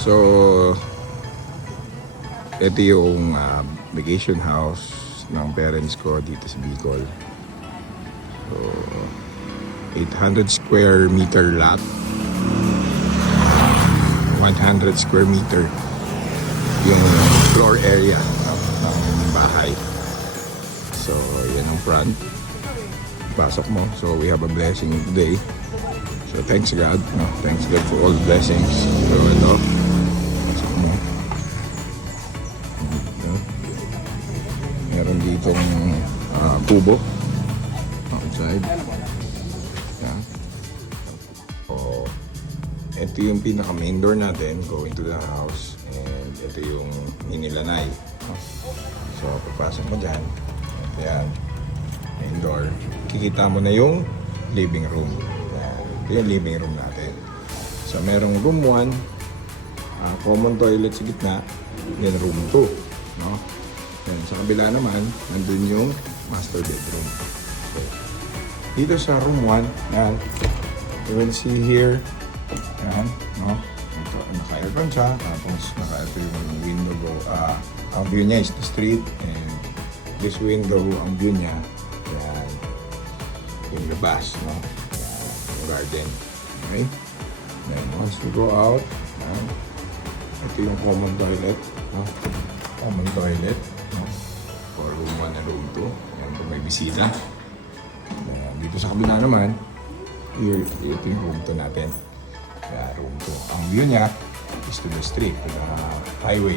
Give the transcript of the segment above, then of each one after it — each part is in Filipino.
So, ito yung vacation house ng parents ko dito sa Bicol. So, 800 square meter lot. 100 square meter yung floor area ng bahay. So, yan ang front. Pasok mo. So, we have a blessing today. So, thanks God. No? Thanks God for all the blessings. So, ito. Pasok mo. Meron ditong kubo outside. Yan. So, ito yung pinaka main door natin going to the house. And ito yung inilanay. So, papasok mo dyan. Yan. Main door. Kikita mo na yung living room. Yan. Ito yung living room natin. So, merong room 1, common toilet sa gitna, then room 2. No? Yan. Sa kabila naman, nandun yung master bedroom. So, dito sa room 1, yan, you will see here, yan, no? Ito, naka-aircon siya, tapos naka-ito yung window go, ang view niya is the street, and this window, ang view niya, yan, yung labas, no? Yan, yung garden, okay? Then, once we go out, yan, ito yung common toilet, no? Common toilet, no? For room 1 and room 2, yan, kung may bisita. Yan, dito sa kabila naman, here, ito yung room 2 natin. Yan, room 2. Ang view niya is to the street, to the highway.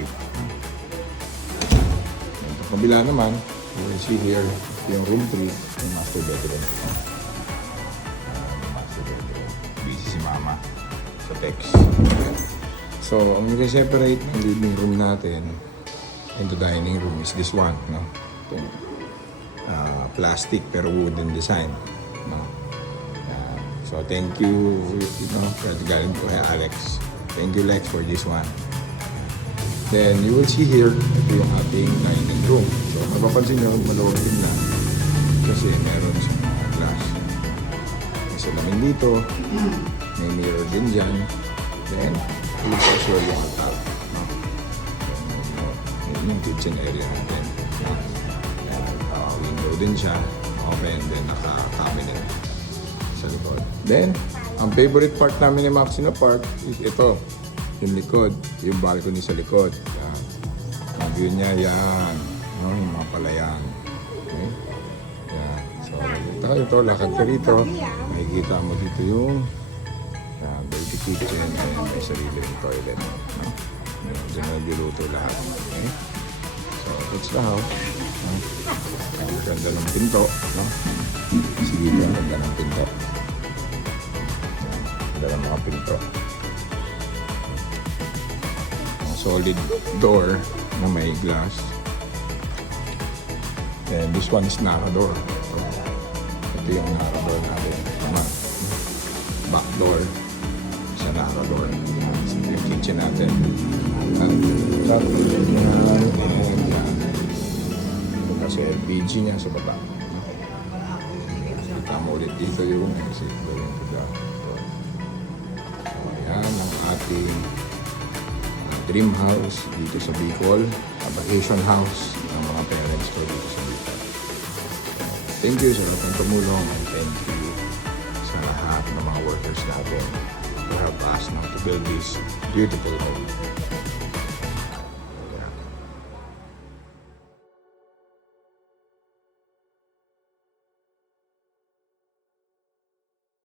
Yan, sa kabila naman, you will see here, yung room 3, yung master bedroom. Master bedroom. Busy si mama sa text. So, ang nag-separate ng living room natin into dining room is this one, no? Itong plastic pero wooden design, no? So thank you, galing po kay Alex. Thank you, Lex, for this one. Then you will see here, ito yung ating dining room. So mapapansin nyo, malawagin na kasi meron sa mga glass. May salamin dito, may mirror din dyan. Then, we'll show you on top, no? Yung kitchen area natin. Window din siya. Open, then naka-cabinet sa likod. Then, ang favorite part namin ni Maxino Park is ito. Yung likod. Yung balcony sa likod. Yan. Ang view niya yan. No, yung mga palayan. Okay? Yan. So, ito. Lakad ka rito. Makikita mo dito yung baby kitchen. Ayan, may sarili yung toilet. No? Diyan nagluluto lahat. Okay? So, that's the house. No? Ang ganda ng pinto. No? Sige ka, ganda ng pinto. Ganda ng mga pinto. Ang solid door na may glass. And this one is narrow door. So, ito yung narrow door natin. Back door. Sa narrow door. Ito yung kitchen natin. Kasi LPG niya sa baba. Kita mo ulit dito yung exit going to the door. So, ayan ang ating dream house dito sa Bicol. Vacation house ng mga parents ko dito sa Bicol. Thank you sa lahat ng tumulong and thank you sa lahat ng mga workers natin to help us now to build this beautiful home.